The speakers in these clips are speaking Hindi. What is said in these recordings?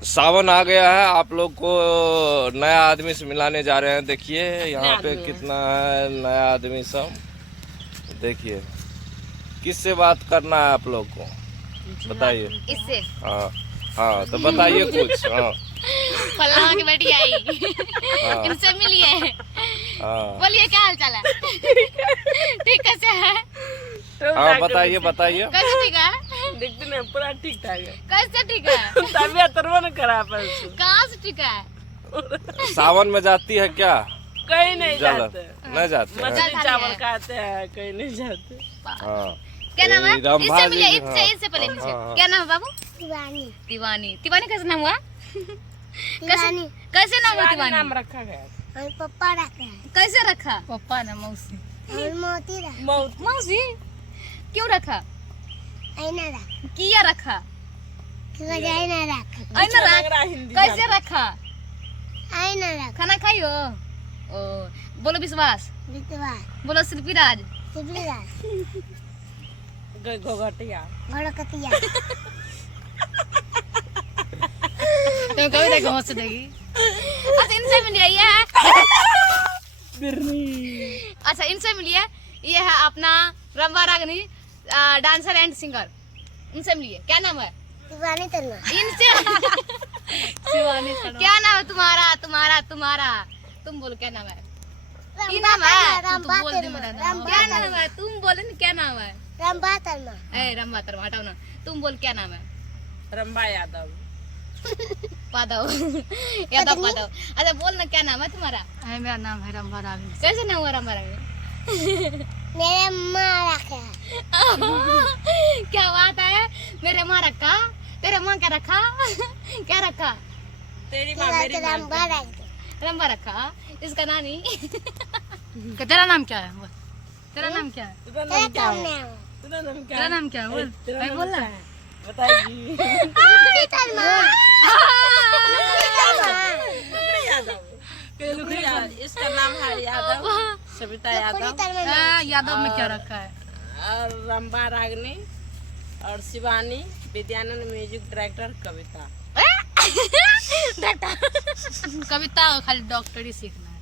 सावन आ गया है, आप लोग को नया आदमी से मिलाने जा रहे हैं। देखिए यहाँ पे कितना है नया आदमी सब। देखिए किससे बात करना है आप लोग को, बताइए। इससे हाँ हाँ, तो बताइए कुछ। हाँ फलाना की बेटी आई, हाँ इनसे मिलिए। हाँ बोलिए क्या हाल चाल है? ठीक कैसे है? हाँ, बताइए बताइए। कैसे ठीक है? देखते नहीं पूरा ठीक ठाक है। कैसे ठीक है? तबियत तरवा न खराब है उसकी। कहाँ से ठीक है? सावन में जाती है क्या? कहीं नहीं जाला जाते। नहीं जाते हैं। मछली चावल खाते हैं, कहीं नहीं जाते। हाँ क्या नाम है? रंभा इससे मिलिए, जी, इससे हाँ, इससे पहले हाँ, इनसे। हाँ। क्या नाम है बाबू? तिवानी। तिवानी। तिवानी कैसे नाम हुआ? तिवानी कैसे नाम हुआ शिवानी नाम तिवानी? रखा गया। और पप्पा रखा है कैसे रखा? पप्पा ने मौसी। और मोती रखा मौत मौसी क्यों रखा? आईना रखा किया रखा? आईना रखा ऐना लग रख। रहा हिंदी कैसे रखा? आईना रखा खाना खाई हो? ओ बोलो विश्वास, विश्वास बोलो शिल्पीराज। शिवराज घोघटिया। घोड़कतिया तो कभी देखो हंस देगी। अच्छा इनसे मिलिए, ये है। अच्छा इनसे मिलिए, ये है अपना रंभा रागनी डांसर एंड सिंगर। इनसे मिलिए, क्या नाम है? तिवानी तन्ना इनसे क्या नाम है तुम्हारा? तुम्हारा तुम्हारा तुम बोलो क्या नाम है? की नाम है? तुम तो बोल दे मेरा नाम। क्या नाम है? तुम बोले ना क्या नाम है? रंबा तन्ना ए रंभा तरमा हटाओ ना, तुम बोल क्या नाम है? रंभा यादव। पादव यादव पादव। अच्छा बोल ना क्या नाम है तुम्हारा? मेरा नाम है रंभा रागनी। कैसे नाम हुआ रंभा रागनी? मेरे माँ रखा है क्या बात है? मेरे माँ रखा, तेरे माँ क्या रखा? क्या रखा? तेरी माँ मेरी माँ। रंबा रख दे रंभा रखा, इसका नानी। तेरा नाम क्या है? बोल। तेरा नाम क्या है? तेरा तेरा नाम क्या काम है? नहीं है तेरा नाम क्या तेरा है? नाम क्या है? बोल। तेरा भाई नाम बोल ना। क्या है? बताइए। तिवानी तन्ना लुकड़ी यादव। लुकड़ी यादव। इसका नाम है यादव, सविता यादव। हाँ, यादव में क्या रखा है? और रंभा रागनी और शिवानी विद्यानंद म्यूजिक डायरेक्टर कविता। कविता खाली डॉक्टरी सीखना है।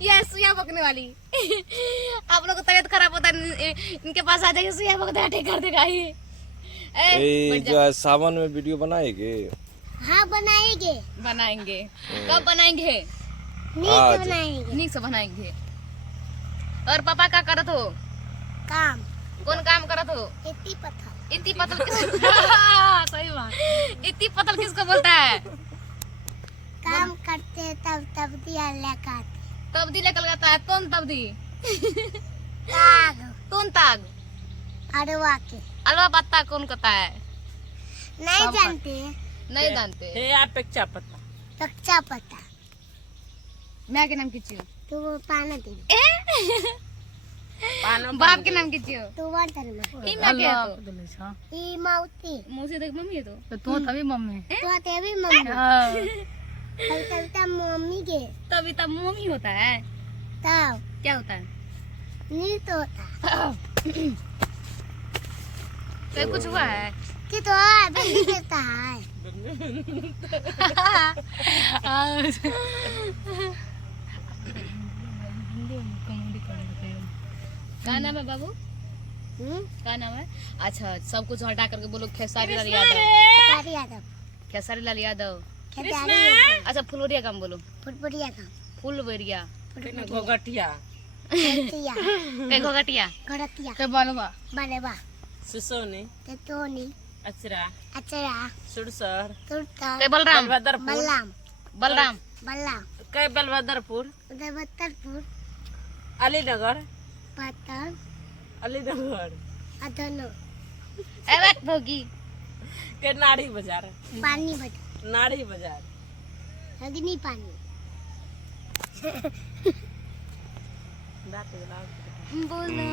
ये सुइया पकने वाली। आप लोग को तबीयत खराब होता है, इनके पास आ जाइए, सुइया पकते ठीक कर देगा ये। ये जो है सावन में वीडियो बनाएंगे। हाँ बनाएंगे बनाएंगे। कब बनाएंगे? आज। नीट बनाएंगे नीक से बनाएंगे। और पापा क्या करत हो? काम कौन काम करत हो? इतनी पत्थर इतनी पतल सही बात। इतनी पतल किसको बोलता है? काम करते तब तब दिया लगाते तब्दी लेकर लगाता है। कौन तब्दी? ताग कौन ताग? अरवा के अलवा पत्ता कौन कहता है? नहीं जानते नहीं जानते। हे अपेक्षा पता। कच्चा पत्ता मैं के नाम किची हो? तू वो पाना दे पानो बाप के नाम किची हो? तू वन तन्ना ई मैं के अल्लाह तो को दिले छा। ई मौती मौसी देख मम्मी है तो। तो तू तभी मम्मी। तो तेरी मम्मी हाँ। कविता मम्मी के तभी तब मम्मी होता है। तब क्या होता है? नीट होता तो कुछ हुआ है? कि तो बंदी देता है क्या नाम है बाबू? क्या नाम है? अच्छा सब कुछ हटा करके बोलो खेसारी लाल यादव। खेसारी यादव खेसारी लाल यादव। खेसारी यादव अच्छा फुलवरिया काम बोलो। फुटफुटिया का फुलवरिया। घोघटिया। फुटिया के घोघटिया। घोड़किया के बालवा। बलेबा सिसोनी। तेतोनी अचरा। अचरा सुरसर। तुरता के बलराम। बलभद्रपुर। बल्लाम बलराम। बल्लाम कई बलभद्रपुर। उदयबत्तरपुर अलीनगर। पतन अलीनगर अदनो ए बात भोगी। के नाड़ी बाजार। पानी बता नाड़ी बाजार। अग्नि पानी दांत हिलाओ। बोलो